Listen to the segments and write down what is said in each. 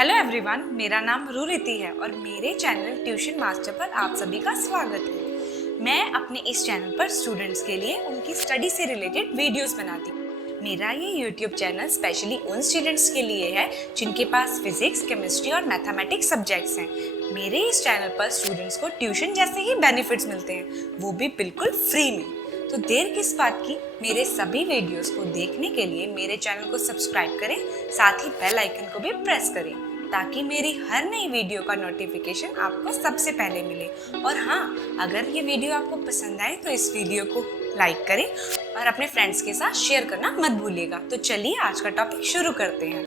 Hello everyone, मेरा नाम रुरिति है और मेरे चैनल ट्यूशन मास्टर पर आप सभी का स्वागत है। मैं अपने इस चैनल पर स्टूडेंट्स के लिए उनकी स्टडी से रिलेटेड वीडियोस बनाती हूँ। मेरा ये यूट्यूब चैनल स्पेशली उन स्टूडेंट्स के लिए है जिनके पास फिजिक्स, केमिस्ट्री और मैथमेटिक्स सब्जेक्ट्स हैं। मेरे इस चैनल पर स्टूडेंट्स को ट्यूशन जैसे ही बेनिफिट्स मिलते हैं, वो भी बिल्कुल फ्री में। तो देर किस बात की, मेरे सभी वीडियोस को देखने के लिए मेरे चैनल को सब्सक्राइब करें, साथ ही बेल आइकन को भी प्रेस करें ताकि मेरी हर नई वीडियो का नोटिफिकेशन आपको सबसे पहले मिले। और हाँ, अगर ये वीडियो आपको पसंद आए तो इस वीडियो को लाइक करें और अपने फ्रेंड्स के साथ शेयर करना मत भूलिएगा। तो चलिए आज का टॉपिक शुरू करते हैं।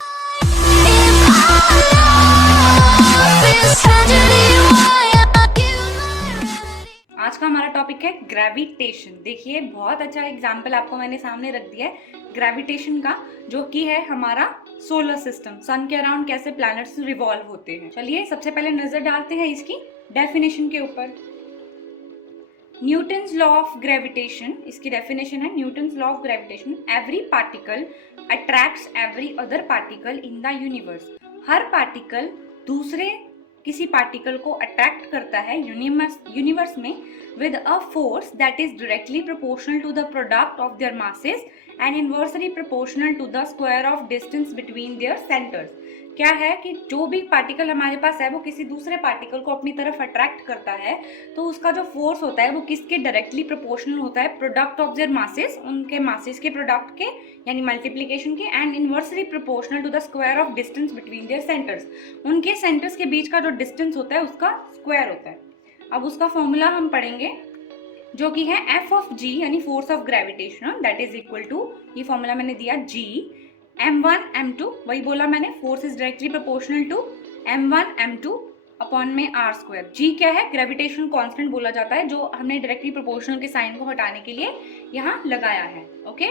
आज का हमारा टॉपिक है ग्रेविटेशन। देखिए, बहुत अच्छा एग्जाम्पल आपको मैंने सामने रख दिया है ग्रेविटेशन का, जो कि है हमारा सोलर सिस्टम, सन के अराउंड कैसे प्लैनेट्स रिवॉल्व होते हैं। चलिए सबसे पहले नजर डालते हैं इसकी डेफिनेशन के ऊपर। न्यूटन्स लॉ ऑफ ग्रेविटेशन, इसकी डेफिनेशन है Newton's law of gravitation, every particle attracts every other particle in the universe. Her particle दूसरे किसी पार्टिकल को अट्रैक्ट करता है यूनिवर्स में with a force that is directly proportional to the product of their masses and inversely proportional to the square of distance between their centers। क्या है कि जो भी पार्टिकल हमारे पास है वो किसी दूसरे पार्टिकल को अपनी तरफ अट्रैक्ट करता है, तो उसका जो फोर्स होता है वो किसके डायरेक्टली प्रोपोर्शनल होता है, प्रोडक्ट ऑफ देयर मासेस, उनके मासेस के प्रोडक्ट के यानी मल्टीप्लिकेशन के, and inversely proportional to the square of distance between their centres. उनके सेंटर्स के बीच का जो डिस्टेंस होता है उसका स्क्वायर होता है। अब उसका फॉर्मूला हम पढ़ेंगे जो कि है एफ ऑफ जी यानी force of gravitation, that is equal to, ये फॉर्मूला मैंने दिया जी m1 m2, वही बोला मैंने, force is directly proportional to m1 m2 upon में r स्क्वायर। जी क्या है, ग्रेविटेशन कांस्टेंट बोला जाता है, जो हमने डायरेक्टली प्रोपोर्शनल के साइन को हटाने के लिए यहाँ लगाया है। Okay,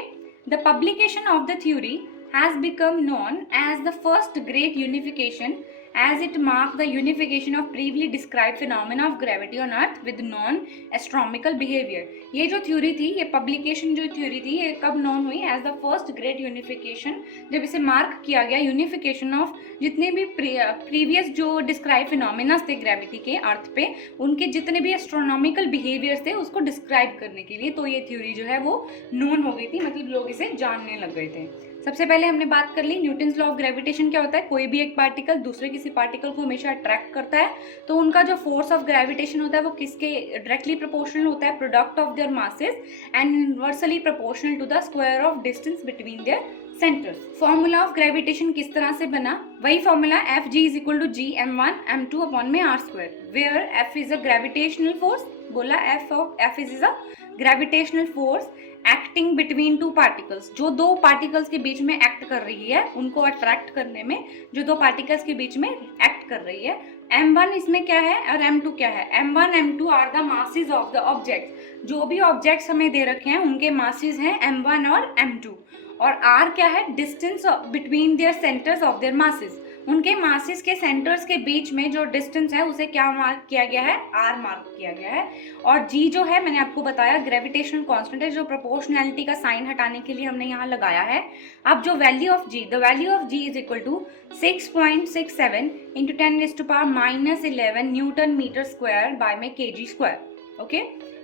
the publication of the theory has become known as the first great unification as it marked the unification of previously described phenomena of gravity on earth with non-astronomical behavior। ये जो theory थी, ये publication जो theory थी, ये कब known हुई? As the first great unification, जब इसे मार्क किया गया यूनिफिकेशन ऑफ जितने भी प्रीवियस जो डिस्क्राइब फिनोमेना थे ग्रेविटी के अर्थ पे, उनके जितने भी एस्ट्रोनॉमिकल बिहेवियर्स थे उसको डिस्क्राइब करने के लिए, तो ये थ्योरी जो है वो नोन हो गई थी, मतलब लोग इसे जानने लग गए थे। सबसे पहले हमने बात कर ली न्यूटन्स लॉ ऑफ ग्रेविटेशन क्या होता है। कोई भी एक पार्टिकल दूसरे किसी पार्टिकल को हमेशा अट्रैक्ट करता है, तो उनका जो फोर्स ऑफ ग्रेविटेशन होता है वो किसके डायरेक्टली प्रोपोर्शनल होता है, product of their masses and inversely proportional to the square of distance between their centres. Formula of gravitation किस तरह से बना? वही formula F G is equal to G m1 m2 upon में r square, where F is a gravitational force, बोला F is a gravitational force acting between two particles, जो दो particles के बीच में एक्ट कर रही है, उनको अट्रैक्ट करने में जो दो पार्टिकल्स के बीच में एक्ट कर रही है। m1 इसमें क्या है और m2 क्या है? m1 m2 are the masses of the object, जो भी ऑब्जेक्ट्स हमें दे रखे हैं उनके मासेस हैं m1 और m2, और r क्या है? Distance between their centres of their masses, उनके मासेस के सेंटर्स के बीच में जो डिस्टेंस है उसे क्या मार्क किया गया है? r मार्क किया गया है। और g जो है, मैंने आपको बताया ग्रेविटेशनल कांस्टेंट है, जो प्रोपोर्शनैलिटी का साइन हटाने के लिए हमने यहाँ लगाया है। अब जो value of g, the value of g is equal to 6.67 into 10⁻⁻11 newton metre square by में kg स्क्वायर। ओके,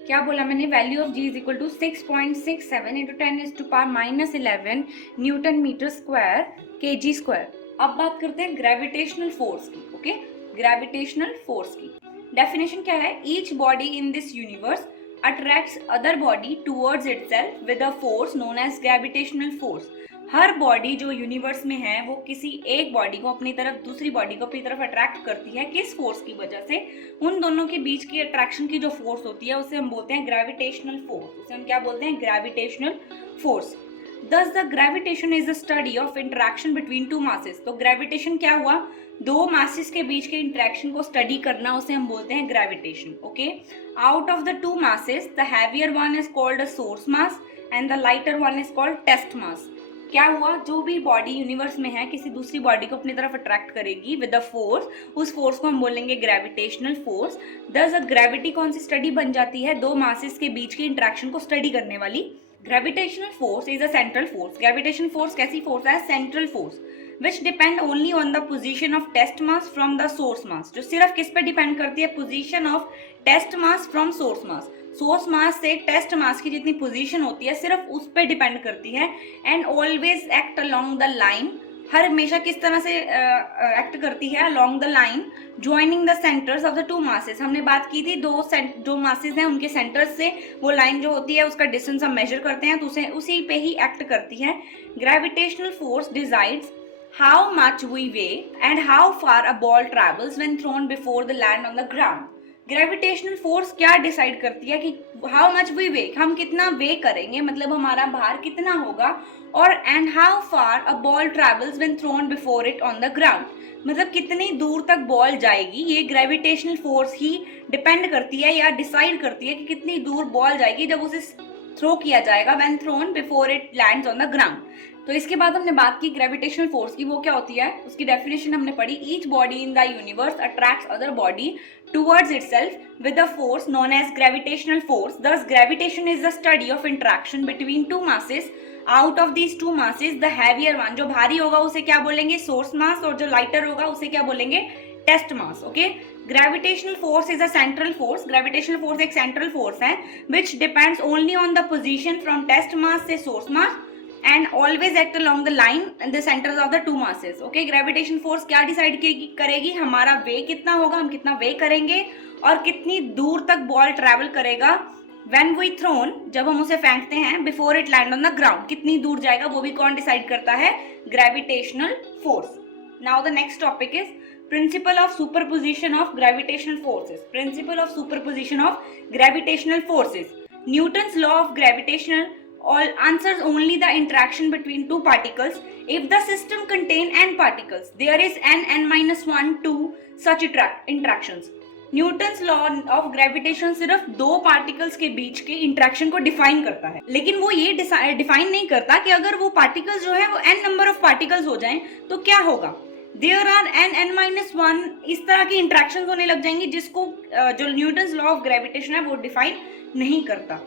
क्या बोला मैंने? Value of g is equal to 6.67 into 10⁻⁻11 newton metre square kg square. अब बात करते हैं ग्रेविटेशनल फोर्स की। Okay, gravitational force की डेफिनेशन क्या है? Each body in this universe attracts other body towards itself with a force known as gravitational force. हर body जो यूनिवर्स में है वो किसी एक बॉडी को अपनी तरफ, दूसरी बॉडी को अपनी तरफ अट्रैक्ट करती है। किस फोर्स की वजह से? उन दोनों के बीच की अट्रैक्शन की जो फोर्स होती है उसे हम बोलते हैं ग्रेविटेशनल फोर्स। उसे हम क्या बोलते हैं? Gravitational force. Thus the gravitation is the study of interaction between two masses। तो gravitation क्या हुआ? दो masses के बीच के इंटरेक्शन को स्टडी करना, उसे हम बोलते हैं gravitation। Okay, out of the two masses the heavier one is called a source mass and the lighter one is called test mass। क्या हुआ? जो भी बॉडी यूनिवर्स में है किसी दूसरी बॉडी को अपनी तरफ अट्रैक्ट करेगी विद अ फोर्स, उस फोर्स को हम बोलेंगे ग्रेविटेशनल फोर्स। दस ग्रेविटी कौन सी स्टडी बन जाती है? दो मासेस के बीच की इंटरेक्शन को स्टडी करने वाली। Gravitational force is a central force. Gravitational force कैसी फोर्स है? Central force. Which depend only on the position of test mass from the source mass, जो सिर्फ किस पे डिपेंड करती है, position of test mass from source mass. Source mass से test मास की जितनी पोजीशन होती है सिर्फ उस पर डिपेंड करती है। And always act along the line, हर हमेशा किस तरह से एक्ट करती है, along the line joining the centres of the two masses. हमने बात की थी दो मासेस हैं उनके सेंटर्स से वो लाइन जो होती है उसका डिस्टेंस हम मेजर करते हैं, तो उसी पे ही एक्ट करती है। Gravitational force decides how much we weigh and how far a ball travels when thrown before the land on the ground. Gravitational force क्या डिसाइड करती है कि हाउ मच वी वे, हम कितना वे करेंगे, मतलब हमारा भार कितना होगा, और and how far a ball travels when thrown before it on the ground, मतलब कितनी दूर तक बॉल जाएगी। ये ग्रेविटेशनल फोर्स ही डिपेंड करती है या डिसाइड करती है कि कितनी दूर बॉल जाएगी जब उसे थ्रो किया जाएगा, when thrown before it lands on the ground. तो इसके बाद हमने बात की ग्रेविटेशनल फोर्स की, वो क्या होती है, उसकी डेफिनेशन हमने पढ़ी। Each body in the universe attracts other body towards itself with a force known as gravitational force. Thus gravitation is the study of interaction between two masses. Out of these two masses the heavier one, जो भारी होगा उसे क्या बोलेंगे, source मास, और जो lighter होगा उसे क्या बोलेंगे, test mass. Okay, gravitational force is a central force, gravitational force एक सेंट्रल फोर्स है which depends only on the position from test mass से source mass and always act along the line and the centers of the two masses. Okay, gravitation force क्या decide करेगी, हमारा वे कितना होगा, हम कितना वे करेंगे, और कितनी दूर तक बॉल ट्रेवल करेगा when we thrown, जब हम उसे फेंकते हैं, before it land on the ground, कितनी दूर जाएगा वो भी कौन डिसाइड करता है, gravitational force. Now the next topic is principle of superposition of gravitational forces. Principle of superposition of gravitational forces. Newton's law of gravitational all answers only the interaction between two particles. If the system contain n particles, there is n minus 1 2 such interactions. Newton's law of gravitation सिर्फ दो particles के बीच के interaction को define करता है, लेकिन वो ये डिफाइन नहीं करता कि अगर वो पार्टिकल्स जो है वो n नंबर ऑफ पार्टिकल्स हो जाएं तो क्या होगा। देयर आर n माइनस 1 इस तरह की इंटरेक्शन होने लग जाएंगी जिसको जो न्यूटन्स लॉ ऑफ ग्रेविटेशन है वो डिफाइन नहीं करता।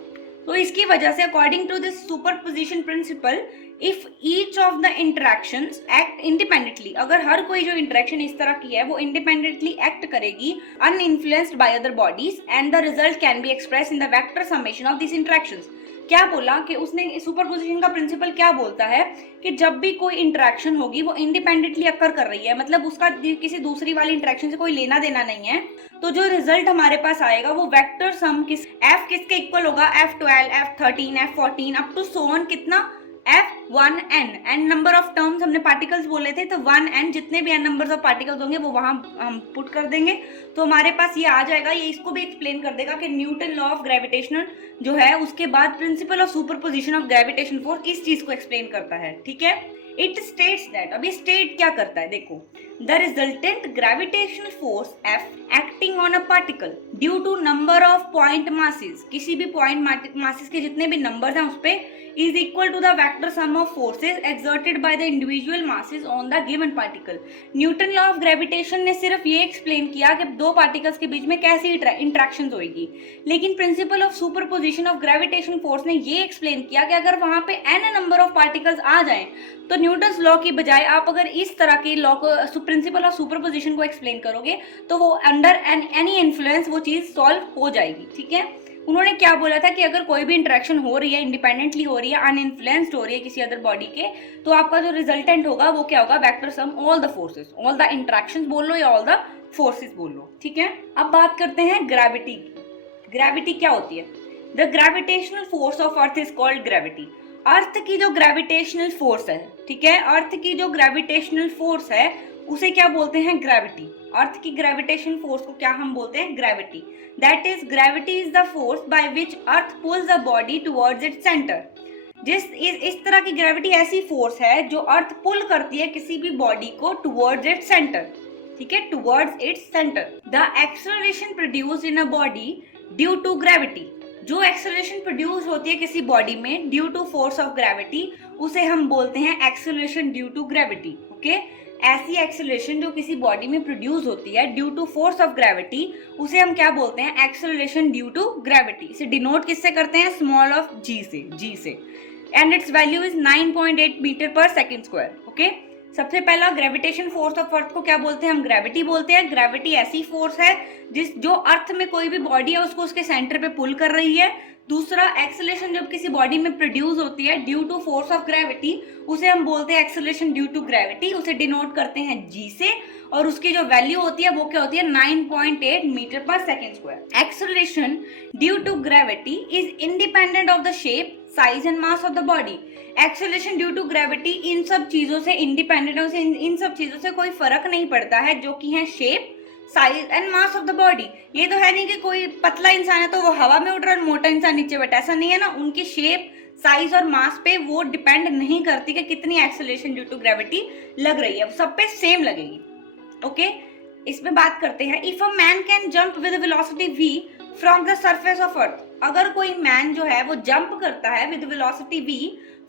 तो इसकी वजह से according to this superposition principle, if each of the interactions act independently, अगर हर कोई जो इंटरेक्शन इस तरह की है वो इंडिपेंडेंटली एक्ट करेगी uninfluenced by other bodies, and the result can be express in the vector summation of this interactions. क्या बोला कि उसने सुपरपोजिशन का प्रिंसिपल क्या बोलता है कि जब भी कोई इंटरेक्शन होगी वो इंडिपेंडेंटली अकर कर रही है, मतलब उसका किसी दूसरी वाली इंटरेक्शन से कोई लेना देना नहीं है, तो जो रिजल्ट हमारे पास आएगा वो वेक्टर सम f किसके इक्वल होगा, F12 F13 F14 up to so on कितना F1n, n number of terms हमने पार्टिकल्स बोले थे, तो 1n जितने भी n नंबर्स ऑफ पार्टिकल्स होंगे वो वहां हम पुट कर देंगे, तो हमारे पास ये आ जाएगा। ये इसको भी एक्सप्लेन कर देगा कि न्यूटन लॉ ऑफ ग्रेविटेशनल जो है उसके बाद principle of superposition of gravitation force इस चीज को एक्सप्लेन करता है। ठीक है, इट स्टेट्स दैट, अभी स्टेट क्या करता है देखो, the resultant gravitational force F acting on a particle due to number of point masses, किसी भी पॉइंट मासेस के जितने भी नंबर्स हैं उस पे is equal to the vector sum of forces exerted by the individual masses on the given particle. Newton law of gravitation ने सिर्फ ये एक्सप्लेन किया कि दो पार्टिकल्स के बीच में कैसी इंटरेक्शंस होगी, लेकिन principal of superposition of gravitation force ने ये एक्सप्लेन किया कि अगर वहां पे n नंबर ऑफ पार्टिकल्स आ जाएं तो न्यूटन्स लॉ की बजाय आप अगर इस तरह की लॉ को, प्रिंसिपल ऑफ सुपरपोजिशन को एक्सप्लेन करोगे तो वो अंडर एनी इन्फ्लुएंस वो चीज सॉल्व हो जाएगी। ठीक है, उन्होंने क्या बोला था कि अगर कोई भी इंटरेक्शन हो रही है, इंडिपेंडेंटली हो रही है, अनइन्फ्लुएंस्ड हो रही है किसी अदर बॉडी के, तो आपका जो रिजल्टेंट होगा वो क्या होगा, vector sum all the forces, all the interactions बोल लो या ऑल द फोर्सेस बोल लो। ठीक है, अब बात करते हैं ग्रेविटी की। ग्रेविटी क्या होती है, the gravitational force of earth is called gravity. Earth की जो ग्रेविटेशनल फोर्स है, ठीक है, अर्थ की जो ग्रेविटेशनल फोर्स है उसे क्या बोलते हैं, ग्रेविटी। अर्थ की ग्रेविटेशन फोर्स को क्या हम बोलते हैं, gravity. That is gravity is the force by which earth pools a body towards its centre. इस तरह की ग्रेविटी ऐसी फोर्स है जो अर्थ पुल करती है किसी भी बॉडी को टुवर्ड्स इट्स सेंटर। ठीक है, towards its centre. The acceleration produced in a body due to gravity, जो एक्सेलरेशन प्रोड्यूस होती है किसी बॉडी में due to force of gravity उसे हम बोलते हैं acceleration due to gravity. Okay, ऐसी एक्सेलरेशन जो किसी बॉडी में प्रोड्यूस होती है due to force of gravity उसे हम क्या बोलते हैं, एक्सेलरेशन ड्यू टू ग्रेविटी। इसे डिनोट किससे करते हैं, स्मॉल ऑफ g से, and its value is 9.8 metre per second square. Okay, सबसे पहला ग्रेविटेशन फोर्स ऑफ अर्थ को क्या बोलते हैं? हम ग्रेविटी बोलते हैं। ग्रेविटी ऐसी फोर्स है जो अर्थ में कोई भी बॉडी है उसको उसके सेंटर पे पुल कर रही है। दूसरा, एक्सेलरेशन जब किसी बॉडी में प्रोड्यूस होती है due to force of gravity, उसे हम बोलते हैं एक्सेलरेशन ड्यू टू ग्रेविटी, उसे डिनोट करते हैं जी से, और उसकी जो वैल्यू होती है वो क्या होती है? 9.8 मीटर पर second square. Acceleration due to gravity is independent of the shape, size and mass of the body. Acceleration due to gravity इन सब चीजों से इंडिपेंडेंट है, इन सब चीजों से कोई फर्क नहीं पड़ता है, जो कि है shape, size and mass of the body. ये तो है नहीं कि कोई पतला इंसान है तो वो हवा में उड़ रहा है और मोटा इंसान नीचे बैठा, ऐसा नहीं है ना। उनकी शेप, साइज और मास पे वो डिपेंड नहीं करती कि कितनी एक्सेलरेशन ड्यू टू ग्रेविटी लग रही है, सब पे सेम लगेगी। ओके, इसमें बात करते हैं, if a man can jump with velocity v from the surface of earth. अगर कोई मैन जो है वो जंप करता है with velocity v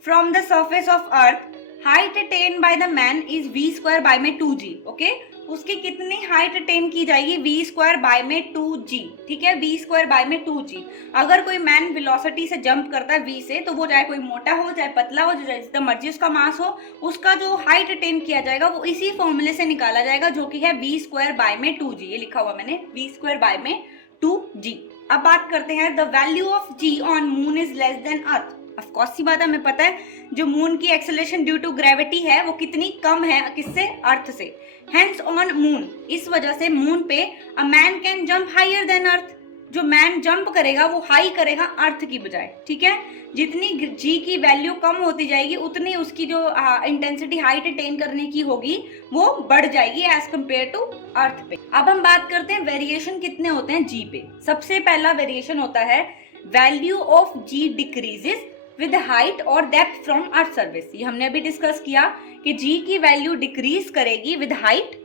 from the surface of earth, height attain by the man is v square by में 2g। Okay, उसकी कितनी हाइट अटेन की जाएगी? v स्क्वायर बाय में 2g। ठीक है, v स्क्वायर बाय में 2g। अगर कोई मैन वेलोसिटी से जंप करता है v से, तो वो चाहे कोई मोटा हो, चाहे पतला हो, चाहे जितना मर्जी उसका मास हो, उसका जो हाइट अटेन किया जाएगा वो इसी फॉर्मूले से निकाला जाएगा, जो कि है v स्क्वायर बाय में 2g। ये लिखा हुआ मैंने, v स्क्वायर बाय में 2g। अब बात करते हैं, the value of g on moon is less than earth. Of course सी बात है, हमें पता है जो मून की एक्सेलरेशन ड्यू टू ग्रेविटी है वो कितनी कम है, किससे? अर्थ से। हेंस ऑन मून, इस वजह से मून पे a man can jump higher than earth. जो मैन जंप करेगा वो हाई करेगा अर्थ की बजाय। ठीक है, जितनी जी की वैल्यू कम होती जाएगी उतनी उसकी जो इंटेंसिटी हाइट अटेन करने की होगी वो बढ़ जाएगी एज कंपेयर टू अर्थ पे। अब हम बात करते हैं वेरिएशन कितने होते हैं जी पे। सबसे पहला वेरिएशन होता है value of G decreases with height और डेप्थ फ्रॉम अर्थ सर्फेस। ये हमने अभी डिस्कस किया कि जी की वैल्यू डिक्रीज करेगी विद हाइट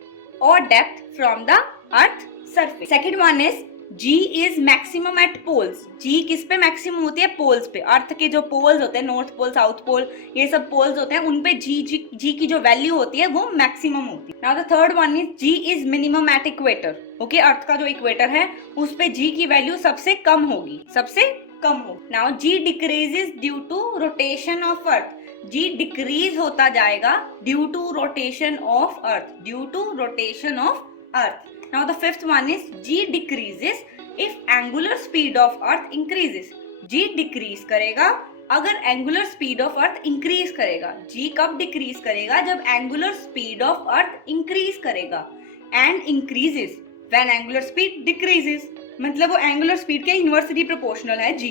और depth from the earth surface. Second one is G is maximum at poles. G किस पे मैक्सिमम होती है? पोल्स पे। अर्थ के जो पोल्स होते हैं, नॉर्थ पोल, साउथ पोल, ये सब पोल्स होते हैं, उन पे जी की जो वैल्यू होती है वो मैक्सिमम होती है। Now the third one is G is minimum at equator. Okay, earth का जो इक्वेटर है उस पे जी की वैल्यू सबसे कम होगी, सबसे कम हो। Now G decreases due to rotation of earth. G decrease होता जाएगा due to rotation of earth, due to rotation of earth. Now the fifth one is G decreases if angular speed of earth increases. G decrease करेगा अगर angular speed of earth increase करेगा। G कब decrease करेगा? जब angular speed of earth increase करेगा। And increases when angular speed decreases, मतलब वो angular speed के इनवर्सली प्रोपोर्शनल है जी।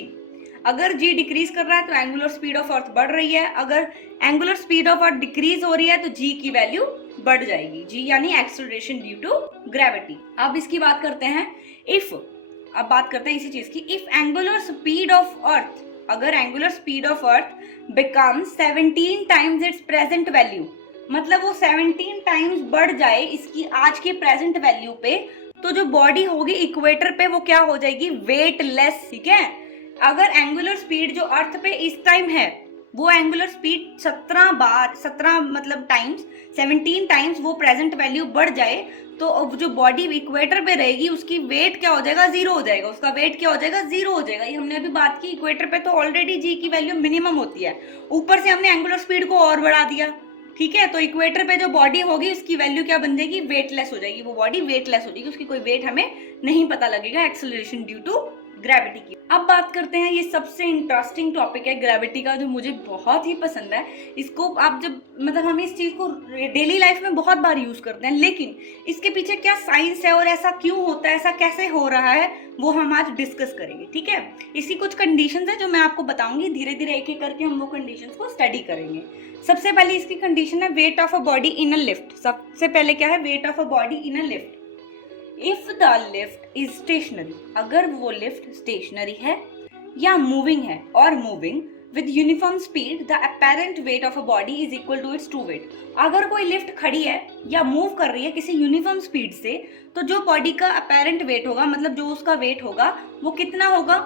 अगर जी डिक्रीज कर रहा है तो एंगुलर स्पीड ऑफ अर्थ बढ़ रही है, अगर angular speed of earth decrease हो रही है तो जी की वैल्यू बढ़ जाएगी। जी यानी एक्सेलरेशन ड्यू टू ग्रेविटी। अब इसकी बात करते हैं इफ, अब बात करते हैं इसी चीज की, if angular speed of earth, अगर angular speed of earth become 17 times its present value, मतलब वो 17 टाइम्स बढ़ जाए इसकी आज के प्रेजेंट वैल्यू पे, तो जो बॉडी होगी इक्वेटर पे वो क्या हो जाएगी? वेटलेस। ठीक है, अगर एंगुलर स्पीड जो अर्थ पे इस टाइम है वो एंगुलर स्पीड 17 मतलब टाइम्स, 17 टाइम्स वो प्रेजेंट वैल्यू बढ़ जाए, तो अब जो बॉडी इक्वेटर पे रहेगी उसकी वेट क्या हो जाएगा? जीरो हो जाएगा। उसका वेट क्या हो जाएगा? जीरो हो जाएगा। ये हमने अभी बात की, इक्वेटर पे तो ऑलरेडी जी की वैल्यू मिनिमम होती है, ऊपर से हमने एंगुलर स्पीड को और बढ़ा दिया। ठीक है, तो इक्वेटर पे जो बॉडी होगी उसकी वैल्यू क्या बन जाएगी? वेटलेस हो जाएगी। वो बॉडी वेटलेस हो जाएगी, उसकी कोई वेट हमें नहीं पता लगेगा एक्सेलरेशन ड्यू टू ग्रेविटी की। अब बात करते हैं, ये सबसे इंटरेस्टिंग टॉपिक है ग्रेविटी का, जो मुझे बहुत ही पसंद है। इसको आप जब मतलब हम इस चीज को डेली लाइफ में बहुत बार यूज करते हैं, लेकिन इसके पीछे क्या साइंस है और ऐसा क्यों होता है, ऐसा कैसे हो रहा है, वो हम आज डिस्कस करेंगे। ठीक है, इसकी कुछ कंडीशंस है जो मैं आपको बताऊंगी, धीरे धीरे एक एक करके हम वो कंडीशंस को स्टडी करेंगे। सबसे पहले इसकी कंडीशन है weight of a body in a lift. सबसे पहले क्या है? Weight of a body in a lift. If the lift is stationary, अगर वो लिफ्ट स्टेशनरी है या मूविंग है और moving with uniform speed, the apparent weight of a body is equal to its true weight. अगर कोई lift खड़ी है या मूव कर रही है किसी यूनिफॉर्म स्पीड से, तो जो बॉडी का अपैरेंट वेट होगा, मतलब जो उसका वेट होगा, वो कितना होगा?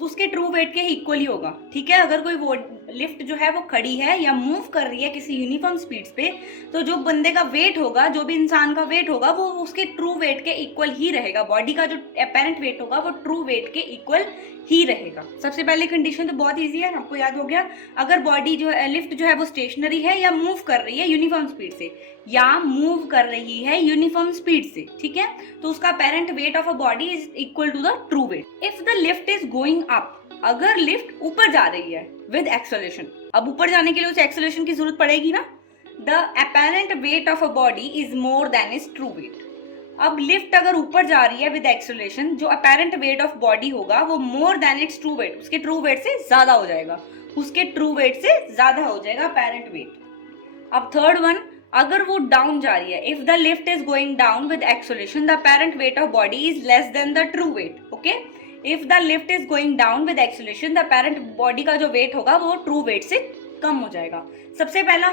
उसके ट्रू वेट के इक्वल ही होगा, ठीक है। अगर कोई वो लिफ्ट जो है वो खड़ी है या मूव कर रही है किसी यूनिफॉर्म स्पीड्स पे, तो जो बंदे का वेट होगा, जो भी इंसान का वेट होगा, वो उसके ट्रू वेट के इक्वल ही रहेगा। बॉडी का जो अपेरेंट वेट होगा वो ट्रू वेट के इक्वल ही रहेगा। सबसे पहले कंडीशन तो बहुत इजी है, आपको याद हो गया। अगर बॉडी जो है, लिफ्ट जो है वो स्टेशनरी है या मूव कर रही है यूनिफॉर्म स्पीड से, या मूव कर रही है यूनिफॉर्म स्पीड से, ठीक है, तो उसका apparent weight of a body is equal to the true weight. If the lift is going up, अगर लिफ्ट ऊपर जा रही है विद एक्सेलरेशन, अब ऊपर जाने के लिए उसे एक्सेलरेशन की जरूरत पड़ेगी ना, the apparent weight of a body is more than is true weight. अब लिफ्ट अगर ऊपर जा रही है विद एक्सेलरेशन, जो अपेरेंट वेट ऑफ बॉडी होगा वो more than its true weight, उसके ट्रू वेट से ज्यादा हो जाएगा, उसके ट्रू वेट से ज्यादा हो जाएगा अपेरेंट वेट। अब थर्ड वन, अगर वो डाउन जा रही है, if the lift is going down with acceleration the apparent weight of body is less than the true weight, okay. If the lift is going down with acceleration the apparent body का जो wait होगा वो true weight से कम हो जाएगा। सबसे पहला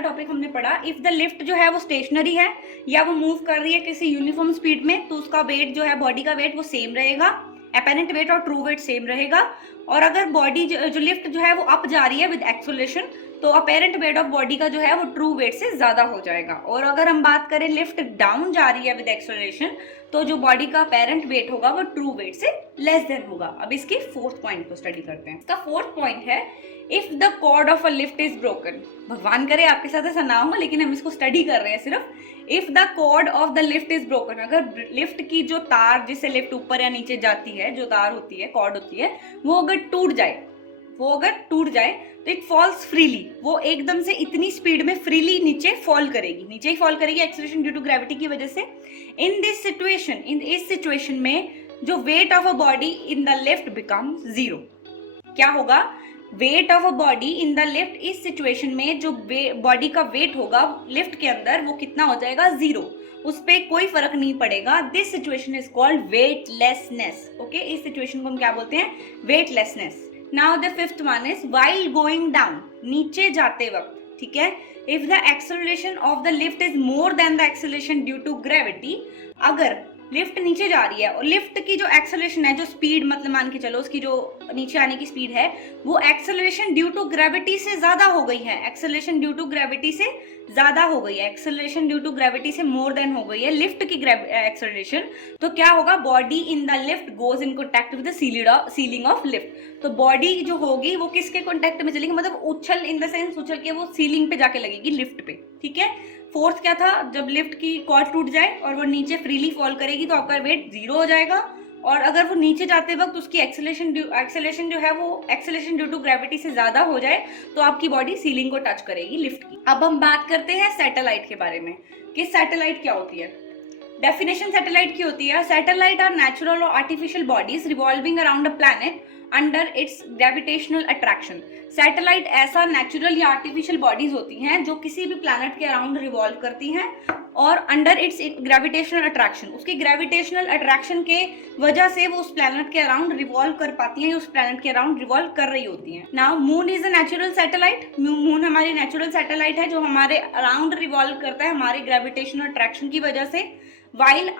topic हमने पढ़ा, इफ द लिफ्ट जो है वो स्टेशनरी है या वो मूव कर रही है किसी यूनिफॉर्म स्पीड में, तो उसका वेट जो है, बॉडी का वेट वो सेम रहेगा, अपेरेंट वेट और ट्रू वेट सेम रहेगा। और अगर बॉडी जो लिफ्ट जो है वो अप जा रही है विद एक्सेलरेशन, तो अपेरेंट वेट ऑफ बॉडी का जो है वो ट्रू वेट से ज्यादा हो जाएगा। और अगर हम बात करें लिफ्ट डाउन जा रही है विद एक्सेलरेशन, तो जो बॉडी का अपेरेंट वेट होगा वो ट्रू वेट से लेस देन होगा। अब इसके फोर्थ पॉइंट को स्टडी करते हैं। इसका फोर्थ पॉइंट है, if the cord of a lift is broken, भगवान करे आपके साथ ऐसा ना हो, लेकिन हम इसको स्टडी कर रहे हैं सिर्फ। If the cord of the lift is broken, अगर लिफ्ट की जो तार जिससे लिफ्ट ऊपर या नीचे जाती है, जो तार होती है, कॉर्ड होती है, वो अगर टूट जाए तो इट फॉल्स फ्रीली, वो एकदम से इतनी स्पीड में फ्रीली नीचे ही फॉल करेगी एक्सेलरेशन ड्यू टू ग्रेविटी की वजह से। इस सिचुएशन में जो wait of a body in the lift become zero. क्या होगा? Wait of a body in the lift इस सिचुएशन में जो बॉडी का वेट होगा लिफ्ट के अंदर वो कितना हो जाएगा? जीरो, उस पर कोई फर्क नहीं पड़ेगा। This situation is called weightlessness, okay. इस सिचुएशन को हम क्या बोलते हैं? Weightlessness. Now the fifth one is while going down, नीचे जाते वक्त, ठीक है। If the acceleration of the lift is more than the acceleration due to gravity, अगर लिफ्ट नीचे जा रही है और लिफ्ट की जो एक्सेलरेशन है, जो स्पीड, मतलब मान के चलो उसकी जो नीचे आने की स्पीड है, वो एक्सेलरेशन ड्यू टू ग्रेविटी से ज्यादा हो गई है, एक्सेलरेशन ड्यू टू ग्रेविटी से ज्यादा हो गई है, एक्सेलरेशन ड्यू टू ग्रेविटी से मोर देन हो गई है लिफ्ट की एक्सेलरेशन, तो क्या होगा? Body in the lift goes in contact with the ceiling of lift. तो बॉडी जो होगी वो किसके कॉन्टैक्ट में चलेगी? मतलब उछल, इन द सेंस उछल के वो सीलिंग पे जाके लगेगी, लिफ्ट पे, ठीक है। फोर्थ क्या था? जब लिफ्ट की कॉर्ड टूट जाए और वो नीचे फ्रीली फॉल करेगी तो आपका वेट जीरो हो जाएगा। और अगर वो नीचे जाते वक्त उसकी एक्सेलरेशन जो है वो एक्सेलरेशन ड्यू टू ग्रेविटी से ज्यादा हो जाए तो आपकी बॉडी सीलिंग को टच करेगी, लिफ्ट की। अब हम बात करते हैं सैटेलाइट के बारे में कि सैटेलाइट क्या होती है। डेफिनेशन सैटेलाइट की होती है, सैटेलाइट आर नेचुरल और artificial bodies revolving around a planet under its gravitational attraction. Satellite ऐसा नेचुरल या आर्टिफिशियल बॉडीज होती हैं जो किसी भी प्लैनेट के अराउंड रिवॉल्व करती हैं और अंडर इट्स ग्रेविटेशनल अट्रैक्शन, उसकी ग्रेविटेशनल अट्रैक्शन के वजह से वो उस प्लैनेट के अराउंड रिवॉल्व कर पाती हैं, उस प्लैनेट के अराउंड रिवॉल्व कर रही होती हैं। Now moon is a natural satellite, moon हमारी नेचुरल सैटेलाइट है जो हमारे अराउंड रिवॉल्व करता है हमारे ग्रेविटेशनल अट्रैक्शन की वजह से। While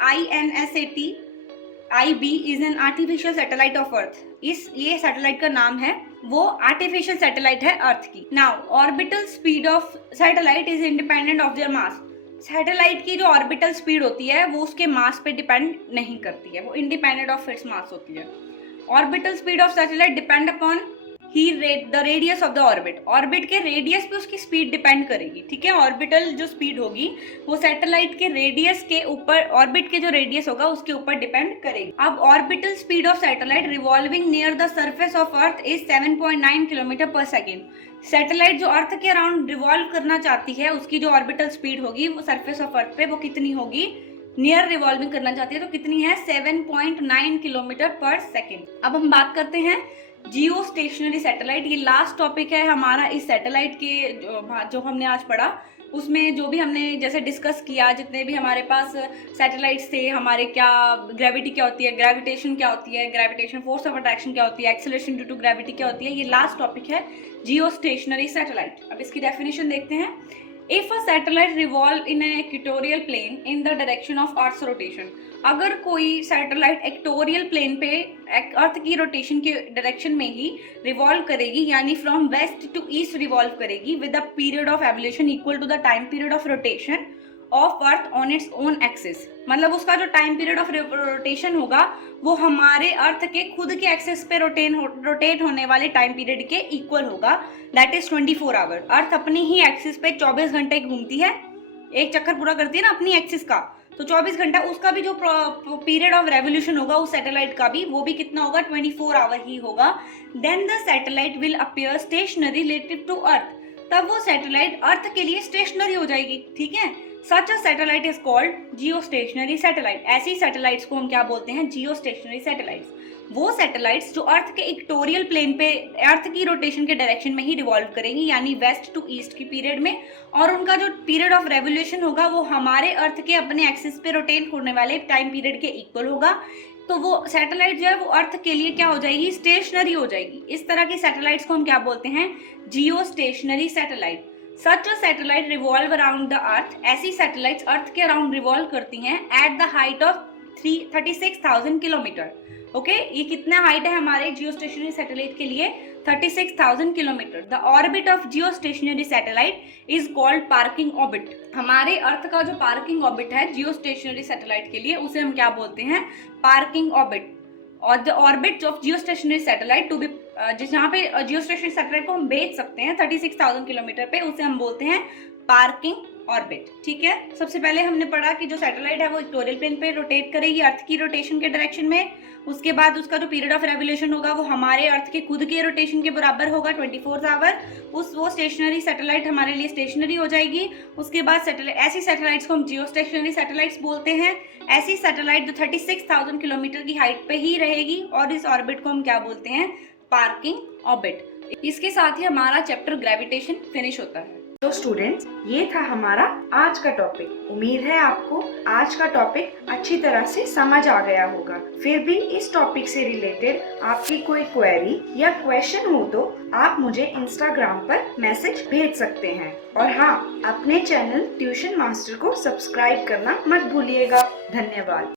IB is an artificial satellite of earth, ये सैटेलाइट का नाम है, वो आर्टिफिशियल सैटेलाइट है अर्थ की। Now orbital speed of satellite is independent of their mass. Satellite की जो ऑर्बिटल स्पीड होती है वो उसके मास पे डिपेंड नहीं करती है, वो इंडिपेंडेंट ऑफ इट्स मास होती है। Orbital speed of satellite depend upon the radius of the orbit, orbit के रेडियस पे उसकी स्पीड डिपेंड करेगी, ठीक है। ऑर्बिटल जो स्पीड होगी वो सैटेलाइट के रेडियस के ऊपर, ऑर्बिट के जो रेडियस होगा उसके ऊपर डिपेंड करेगी। अब orbital speed of satellite revolving near the surface of earth is 7.9 kilometre पर सेकेंड। सैटेलाइट जो अर्थ के अराउंड रिवॉल्व करना चाहती है उसकी जो ऑर्बिटल स्पीड होगी वो सरफेस ऑफ अर्थ पे वो कितनी होगी? नियर रिवॉल्विंग करना चाहती है तो कितनी है? 7.9 किलोमीटर पर सेकेंड। अब हम बात करते हैं जियो स्टेशनरी सैटेलाइट, ये लास्ट टॉपिक है हमारा इस सैटेलाइट के जो हमने आज पढ़ा, उसमें जो भी हमने जैसे डिस्कस किया, जितने भी हमारे पास सैटेलाइट्स थे, हमारे क्या ग्रेविटी क्या होती है, ग्रेविटेशन क्या होती है, ग्रेविटेशन फोर्स ऑफ अट्रैक्शन क्या होती है, एक्सेलरेशन ड्यू टू ग्रेविटी क्या होती है, ये लास्ट टॉपिक है जियो स्टेशनरी सैटेलाइट। अब इसकी डेफिनेशन देखते हैं। If a satellite revolve in an equatorial plane in the direction of earth's rotation, अगर कोई सैटेलाइट इक्वेटोरियल प्लेन पे अर्थ की रोटेशन के डायरेक्शन में ही रिवॉल्व करेगी, यानी from west to east revolve करेगी with a period of evolution equal to the time period of rotation of earth on its own axis, मतलब उसका जो टाइम पीरियड ऑफ रोटेशन होगा वो हमारे अर्थ के खुद के एक्सिस पे रोटेट होने वाले टाइम पीरियड के इक्वल होगा, दैट इज 24 आवर। अर्थ अपनी ही एक्सिस पे 24 घंटे घूमती है, एक चक्कर पूरा करती है ना अपनी एक्सिस का, तो 24 घंटा उसका भी जो पीरियड ऑफ रेवोल्यूशन होगा उस सैटेलाइट का भी, वो भी कितना होगा, 24 आवर ही होगा। Then the satellite will appear stationary relative to earth, तब वो सैटेलाइट अर्थ के लिए स्टेशनरी हो जाएगी, ठीक है। Such a satellite is called geo stationery satellite, ऐसी सैटेलाइट्स को हम क्या बोलते हैं, जियो स्टेशनरी सैटेलाइट्स। वो सैटेलाइट्स जो अर्थ के इक्वेटोरियल प्लेन पे अर्थ की रोटेशन के डायरेक्शन में ही रिवॉल्व करेंगी, यानी वेस्ट टू ईस्ट की पीरियड में, और उनका जो पीरियड ऑफ रेवोल्यूशन होगा वो हमारे अर्थ के अपने एक्सिस पे रोटेट होने वाले टाइम पीरियड के इक्वल होगा, तो वो सैटेलाइट जो है वो अर्थ के लिए क्या हो जाएगी, स्टेशनरी हो जाएगी। इस तरह की सैटेलाइट्स को हम क्या बोलते हैं, geo stationery satellite. Such a satellite revolve around the earth, ऐसी सैटेलाइट्स अर्थ के अराउंड रिवॉल्व करती हैं at the height of 36,000 kilometre. Okay, ये कितना हाइट है हमारे जियो स्टेशनरी सैटेलाइट के लिए, 36,000 kilometre. The orbit of Jio stationery satellite is called parking orbit. हमारे अर्थ का जो पार्किंग ऑर्बिट है जियो स्टेशनरी सैटेलाइट के लिए, उसे हम क्या बोलते हैं, पार्किंग ऑर्बिट। और the orbit of Jio stationery satellite to be, जहाँ पे जियो स्टेशनरी सैटेलाइट को हम भेज सकते हैं 36,000 किलोमीटर पे, उसे हम बोलते हैं पार्किंग ऑर्बिट, ठीक है। सबसे पहले हमने पढ़ा कि जो सैटेलाइट है वो इक्वेटोरियल प्लेन पे रोटेट करेगी अर्थ की रोटेशन के डायरेक्शन में, उसके बाद उसका जो पीरियड ऑफ रेवोल्यूशन होगा वो हमारे अर्थ के खुद के रोटेशन के बराबर होगा, 24 आवर। वो स्टेशनरी सैटेलाइट हमारे लिए स्टेशनरी हो जाएगी। उसके बाद ऐसी सैटेलाइट्स को हम जियो स्टेशनरी सैटेलाइट्स बोलते हैं। ऐसी सैटेलाइट जो 36,000 किलोमीटर की हाइट पे ही रहेगी, और इस ऑर्बिट को हम क्या बोलते हैं, पार्किंग ऑर्बिट। इसके साथ ही हमारा चैप्टर ग्रेविटेशन फिनिश होता है। तो स्टूडेंट्स, ये था हमारा आज का टॉपिक। उम्मीद है आपको आज का टॉपिक अच्छी तरह से समझ आ गया होगा। फिर भी इस टॉपिक से रिलेटेड आपकी कोई क्वेरी या क्वेश्चन हो तो आप मुझे इंस्टाग्राम पर मैसेज भेज सकते हैं। और हाँ, अपने चैनल ट्यूशन मास्टर को सब्सक्राइब करना मत भूलिएगा। धन्यवाद।